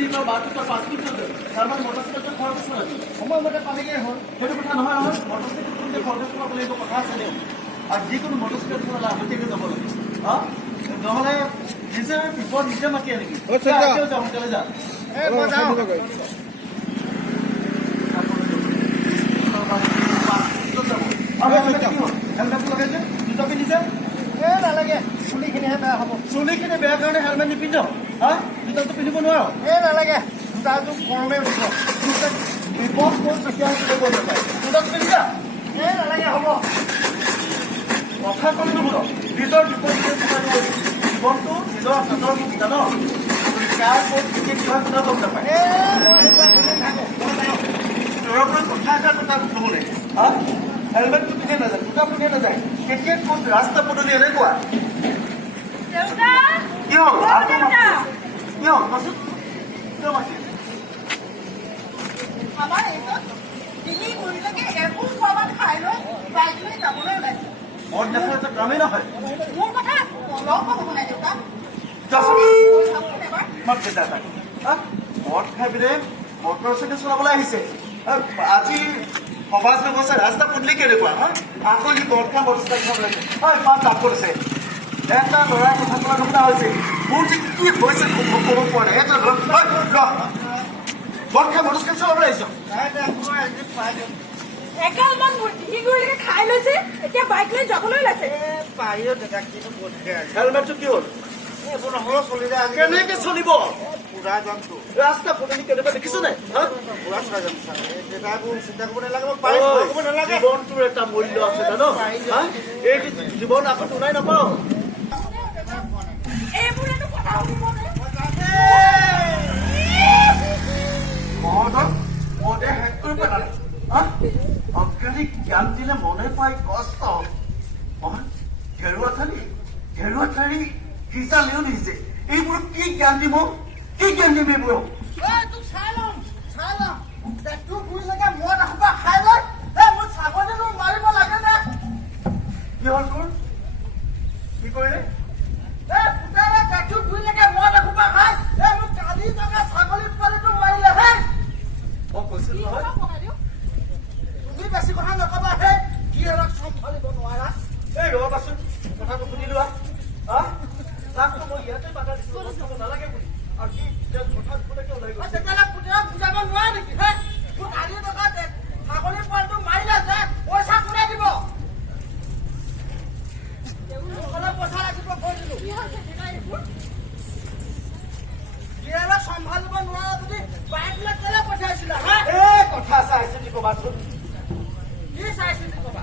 মিনিটৰ বাৰটোৰ 5 মিনিট তাৰমানে মটৰচাইকেলটো খৰচ আছে নেকি সময়মতে পালেগৈ হ'ল সেইটো কথা নহয় নহয় মটৰচাইকেল কোনতে খৰচ কৰিব লাগিব কথা আছে দেই আৰু যিকোনো মটৰচাইকেল চলালে আগতীয়াকৈ যাব লাগে নহ'লে নিজে বিপদ নিজে মাতি আনিবি যা সোনকালে যা জোতা পিন্ধিছে নালাগে চুলিখিনিহে বেয়া হ'ব চুলিখিনি বেয়া কাৰণে হেলমেট নিপিন্ধ জোতাটো পিন্ধিব নোৱাৰ নালাগে জোতাযোৰ গৰমে উঠিব বিপদ ক'ত কেতিয়া কৰিব নাপায় জোতাটো পিন্ধিছা নালাগে হ'ব কথা কৰি নুশুন নিজৰ বিপদ জীৱনটো নিজৰ হাতৰ মোক জান কাৰ ক'ত কেতিয়া কিবা কথা গম নাপায় তোৰ পৰা কথা এটা নুশুনে হেলমেটটো পিন্ধে নাযায় জোতা পিন্ধে নাযায় কেতিয়া ক'ত ৰাস্তা পদূলি এনেকুৱা কিয় কচোন কিয় মাতি আমাৰ এইটোত দিল্লী ঘূৰিলৈকে একো খোৱা খাই লৈ বাইক লৈ যাবলৈ ওলাইছে মদ দেখা এটা কামেই নহয় মোৰ কথা অলপ শুনাই দেউতা মদ খাই পিনে মটৰচাইকেল চলাবলৈ আহিছে আজি সমাজ ব্যৱস্থা ৰাস্তা পদূলি কেনেকুৱা আকৌ সি মদ খাই মটৰচাইকেল খাব লাগে ইমান দাম কৰিছে এটা ল'ৰাই কথা কোৱা ঘটনা হৈছে মোৰ যে কি হৈছে ক'ব পৰা নাই এটা মদ খাই মটৰচাইকেল চলাবলৈ আহিছ এগালমান ডিঙিগুৰিলৈকে খাই লৈছে এতিয়া বাইক লৈ যাবলৈ ওলাইছে হেলমেটটো কি হ'ল এইবোৰ নহ'লেও চলি যায় কেনেকে চলিব পুৰা জন্তু ৰাস্তা পদূলি কেনেকুৱা দেখিছ নাই পুৰা চলাই যাম দেউতাবোৰ চিন্তা কৰিব নালাগে জীৱনটোৰ এটা মূল্য আছে জানো এইটো জীৱন আকৌ তোলাই নাপাওঁ এইবোৰেতো কথা শুনিব মদে শেষ কৰি পেলালে অজ্ঞানী জ্ঞান দিলে মনে পাই কষ্ট ঘেৰুৱা ঠাৰি সিজালেও নিছে এইবোৰক কি জ্ঞান দিব এইবোৰক তোক চাই ল'ম তোৰ ঘূৰিলৈকে মদ এসোপা খাই লৈ মোৰ ছাগলীটো মাৰিব লাগে নে কি হ'ল তোৰ কি কৰিলে পুতেৰে পেটটোৰ ঘূৰিলৈকে মদ এসোপা খাই মোক কালি টকা ছাগলী পোৱালিটো মাৰিলে হে মই কৈছিলো নহয় তুমি বেছি কথা নকবা হে কি অলপ চম্ভালিব নোৱাৰা এই ৰবাচোন কথাটো শুনি লোৱা তাকতো মই ইয়াতে বাধা দিছো খাব নালাগে বুলি আৰু কি কথা শুনেকে ওলাই গ'ল তেতিয়াহ'লে পুতেৰক বুজাব নোৱাৰা নেকি হে মোৰ কালি টকা ছাগলী পোৱালিটো মাৰিলে যে পইচা কোনে দিব অলপ পইচা লাগিব কৈ দিলো গিৰিয়েৰক চম্ভালিব নোৱাৰা যদি বাইক লৈ কেলে পঠিয়াইছিলা হে এই কথা চাইছে নি ক'বাচোন কি চাইছিলি ক'বা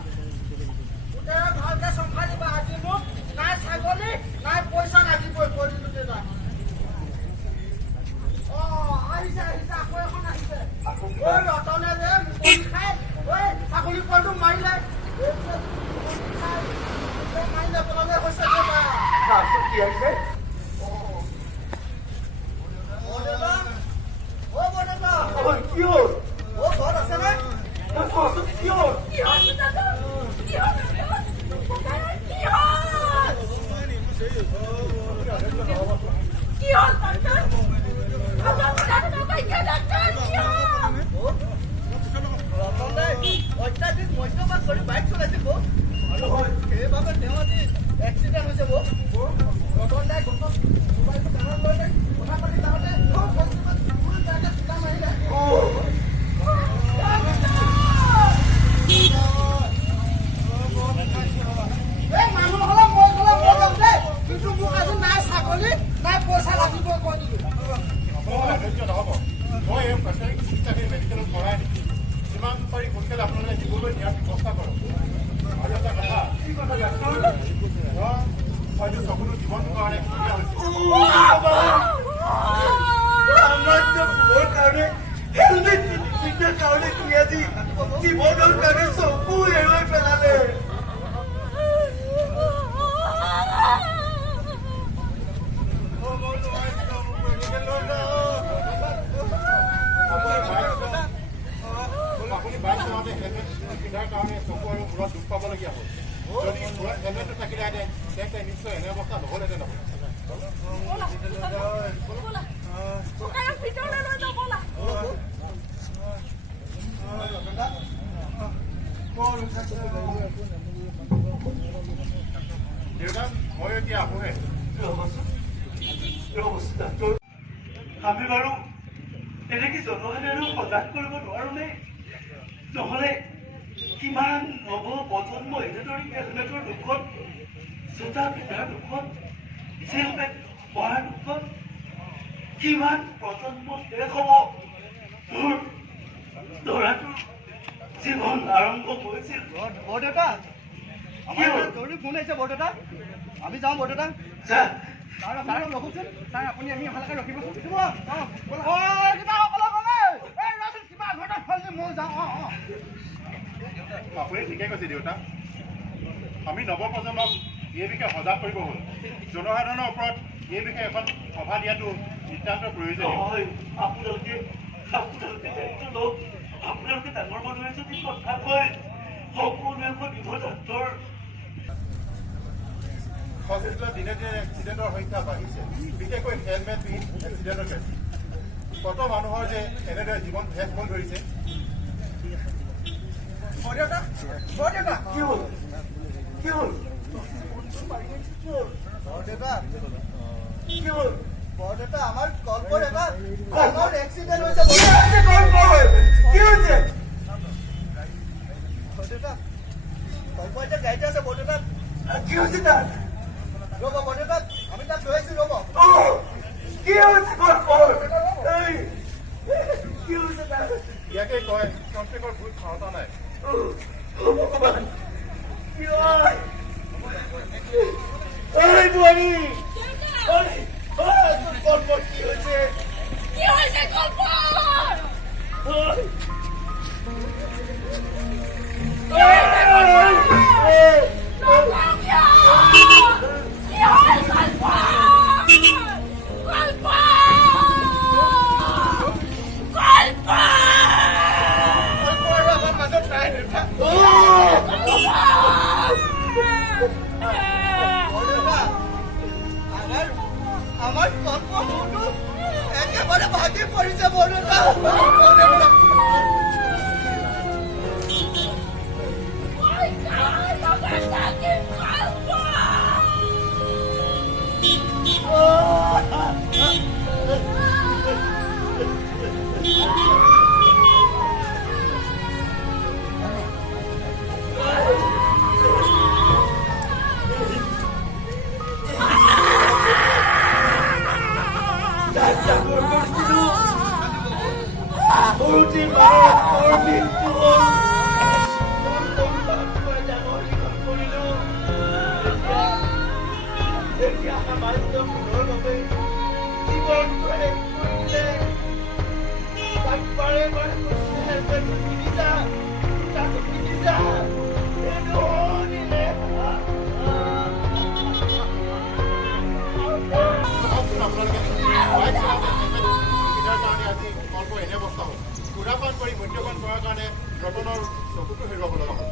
পুতেৰক ভালকে চম্ভালিবা আজি মোক নাই ছাগলী নাই পইচা লাগিবই কৈ দিলো দেউতা আহিছে আকৌ এখন আহিছে ৰতনে যে মুকলি খাই ছাগলী পোৱালিটো মাৰিলে মাৰিলে পেলালে হৈছে কি আহিছে কি হ'ল ঘৰত আছে নে কচোন কি হ'ল অত্যাধিক মদ্যপান কৰি বাইক চলাইছে সেইবাবে তেওঁ আজি এক্সিডেণ্ট হৈছে ৰতন দাই মোবাইলটো কাণত লৈ কথা পাতি যাওঁতে মাৰিলে মানুহ হ'লে মই গ'লে মই যাম দেই কিন্তু মোক আজি নাই ছাগলী নাই পইচা লাগিব কৈ দিলো মই এই প্ৰাথমিক চিকিৎসাখিনি মেডিকেলত কৰাই নেকি যিমান পাৰি সোনকালে আপোনালোকে দিবলৈ দিয়াৰ ব্যৱস্থা কৰক আৰু এটা কথা হয়তো চকুলো জীৱনৰ কাৰণে জীৱনৰ কাৰণে চকু এৰুৱাই পেলালে আপুনি বাইক চলাওঁতে হেলমেট পিন্ধাৰ কাৰণে চকু আৰু মূৰত দুখ পাবলগীয়া হ'ল যদি মূৰত হেলমেটটো থাকিলেহেঁতেন তেন্তে নিশ্চয় এনে অৱস্থা নহ'লহেঁতেন ককাইক ভিতৰলৈ লৈ যাব ব'লা। দেউতা মই এতিয়া আহোঁহে। আমি বাৰু এনেকে জনসাধাৰণক সজাগ কৰিব নোৱাৰো নে? নহলে কিমান নৱ প্ৰজন্ম এনেদৰে হেলমেটৰ দুখত, জোতা পিন্ধাৰ দুখত, হেলমেট পৰাৰ দুখত কিমান প্ৰজন্ম শেষ হ'ব? মোৰ ল'ৰাটোৰ জীৱন আৰম্ভ হৈছিল। বৰদেউতা আমাৰ জৰুৰী ফোন আহিছে বৰদেউতা, আমি যাওঁ বৰদেউতা। ছাৰ, ছাৰ আপুনি ৰখকচোন, ছাৰ আপুনি আমি অহালৈকে ৰখিবচোন। আপুনি ঠিকে কৈছে দেউতা। আমি নৱপ্ৰজন্মক এই বিষয়ে সজাগ কৰিব হ'ল। জনসাধাৰণৰ ওপৰত এই বিষয়ে এখন সভা দিয়াটো নিতান্ত প্ৰয়োজনীয়। নহয়, আপোনালোকে দায়িত্ব লওক। আপোনালোকে ডাঙৰ মানুহে যদি কথা কয়, সকলোৱে এখন বিপদান্তৰ। হস্পিটেলত দিনে দিনে এক্সিডেণ্টৰ সংখ্যা বাঢ়িছে, বিশেষকৈ হেলমেটবিহীন এক্সিডেণ্টৰ কেছ। কত মানুহৰ যে এনেদৰে জীৱন শেষ হৈ ধৰিছে। বৰদেউতা বৰদেউতা কি হ'ল? কি হ'ল? বৰদেউতা কি হ'ল? বৰদেউতা আমাৰ কল্পৰ এটা ডাঙৰ এক্সিডেণ্ট হৈছে। কি হৈছে? বৰদেউতা কল্প এতিয়া গাড়ীতে আছে বৰদেউতা। কি হৈছে তাৰ? ৰ'ব বৰদেউতা আমি তাক লৈ আহিছোঁ ৰ'ব। কি হৈছে কল্পৰ? কি হৈছে তাৰ? ইয়াকে কয় প্ৰত্যেকৰ ভুল ক্ষমতা নাই। ভগৱান, কি হয়? বোৱাৰী, কল্পৰ কি হৈছে? কি হৈছে কল্পৰ? আমাৰ কল্প মূৰটো একেবাৰে ভাগি পৰিছে বৰদেউতা। আপোনালোকে বাইক চলাওঁতে সুবিধাৰ কাৰণে আজি কল্প এনে অৱস্থা হ'ল। সুৰাপান কৰি মদ্যপান কৰাৰ কাৰণে ৰতনৰ চকুটো হেৰুৱাব লগা হ'ল।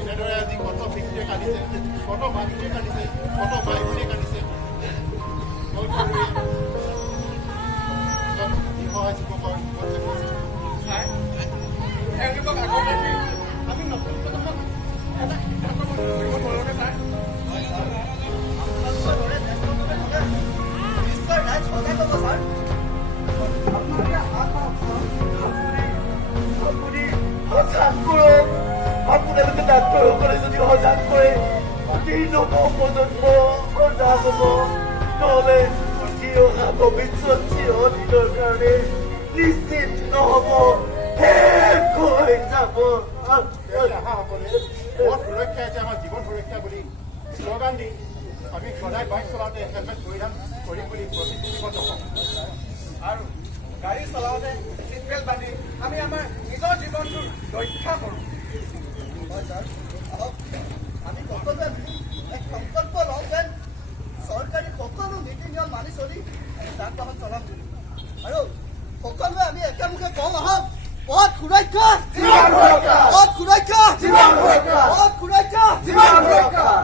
এনেদৰে আজি কত ভিক্তিয়ে কান্দিছে, কত মাতৃয়ে কান্দিছে, কত ভাই ভনীয়ে কান্দিছে। সহায় যুৱকৰ তেওঁলোকক আগতে আমি নতুন প্ৰজন্মক এটা সিদ্ধান্ত কৰিব পাৰোঁনে ছাৰ? নিশ্চয় ৰাইজ সজাগ হ'ব ছাৰ। আপোনালোকে ডাক্তৰসকলে যদি সজাগ কৰে, গোটেই নৱপ্ৰজন্ম সজাগ হ'ব। নহ'লে উঠি অহা ভৱিষ্যত চিৰদিনৰ কাৰণে নিশ্চিত নহ'ব, শেষ হৈ যাব। আহাসকলে পথ সুৰক্ষা আছে আমাৰ জীৱন সুৰক্ষা বুলি শ্লোগান দি আমি সদায় বাইক চলাওঁতে হেলমেট পৰিধান কৰিম বুলি প্ৰতিশ্ৰুতিবদ্ধ হওঁ। আৰু গাড়ী চলাওঁতে চিট বেল্ট বান্ধি আমি আমাৰ নিজৰ জীৱনটো ৰক্ষা কৰোঁ। হয় ছাৰ, আহক আমি সকলোৱে মিলি এক সংকল্প লওঁ যেন চৰকাৰী সকলো নীতি নিয়ম মানি চলি যান বাহন চলাম বুলি। আৰু সকলোৱে আমি একেমুখে কওঁ আহক পথ সুৰক্ষা পথ সুৰক্ষা